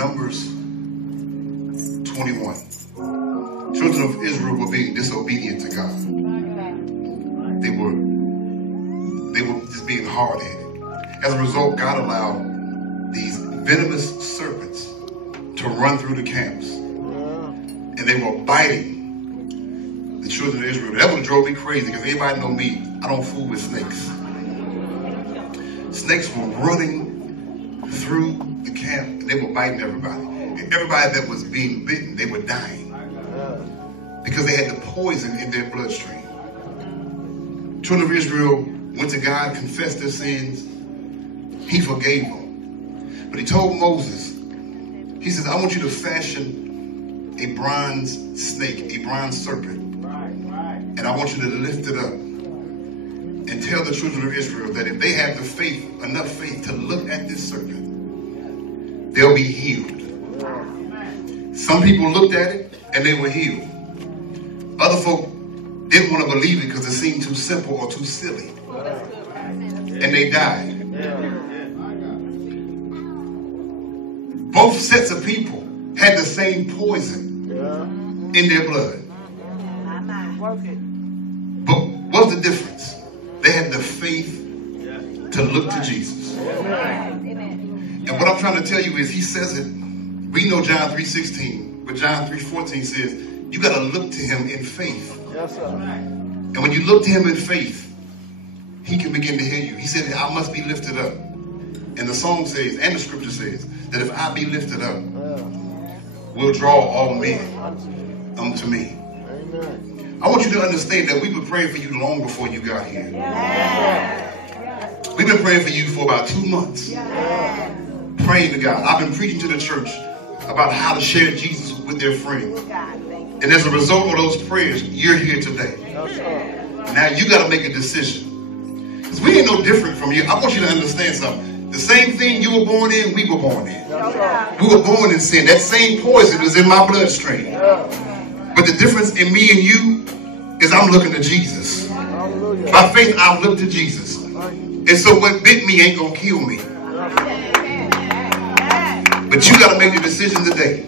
Numbers 21. Children of Israel were being disobedient to God. They were just being hard-headed. As a result, God allowed these venomous serpents to run through the camps. And they were biting the children of Israel. That would drove me crazy, because anybody know me, I don't fool with snakes. Snakes were running through the camp, and they were biting everybody. And everybody that was being bitten, they were dying, because they had the poison in their bloodstream. Children of Israel went to God, confessed their sins. He forgave them. But he told Moses, he says, I want you to fashion a bronze snake, a bronze serpent. And I want you to lift it up and tell the children of Israel that if they have the faith, enough faith to look at this serpent, they'll be healed. Some people looked at it and they were healed. Other folk didn't want to believe it because it seemed too simple or too silly. And they died. Both sets of people had the same poison in their blood. But what's the difference? They had the faith to look to Jesus. And what I'm trying to tell you is, he says it. We know John 3:16, but John 3:14 says, you got to look to him in faith. And when you look to him in faith, he can begin to hear you. He said, I must be lifted up. And the song says, and the scripture says, that if I be lifted up, we'll draw all men unto me. I want you to understand that we've been praying for you long before you got here. We've been praying for you for about 2 months. Praying to God. I've been preaching to the church about how to share Jesus with their friends. And as a result of those prayers, you're here today. Now you got to make a decision. Because we ain't no different from you. I want you to understand something. The same thing you were born in, we were born in. We were born in sin. That same poison was in my bloodstream. But the difference in me and you is I'm looking to Jesus. By faith, I've looked to Jesus. And so what bit me ain't going to kill me. But you got to make the decision today.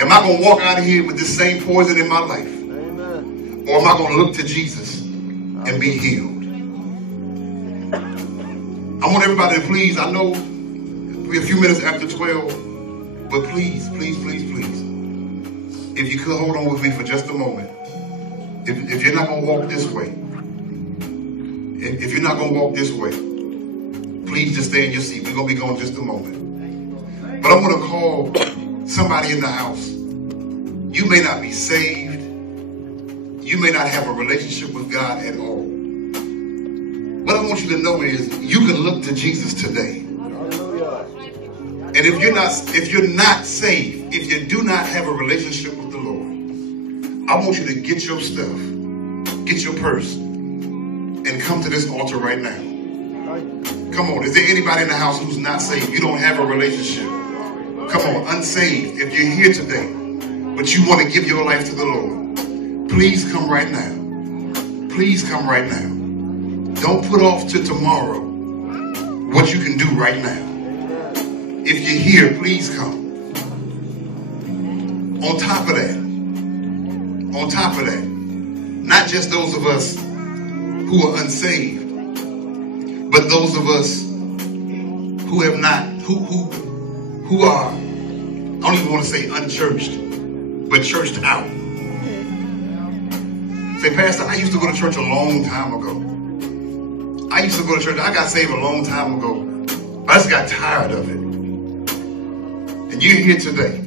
Am I going to walk out of here with this same poison in my life? Or am I going to look to Jesus and be healed? I want everybody to please, I know we're a few minutes after 12, but please, please, please, please, if you could hold on with me for just a moment. If you're not going to walk this way, if you're not going to walk this way, please just stay in your seat. We're going to be going just a moment. But I'm going to call somebody in the house. You may not be saved. You may not have a relationship with God at all. What I want you to know is you can look to Jesus today. And if you're not saved, if you do not have a relationship with the Lord, I want you to get your stuff, get your purse, and come to this altar right now. Come on, is there anybody in the house who's not saved? You don't have a relationship. Come on, unsaved. If you're here today, but you want to give your life to the Lord, please come right now. Please come right now. Don't put off to tomorrow what you can do right now. If you're here, please come. On top of that, not just those of us who are unsaved, but those of us who have not, who are, I don't even want to say unchurched, but churched out. Say, Pastor, I used to go to church a long time ago. I used to go to church. I got saved a long time ago. I just got tired of it. And you're here today.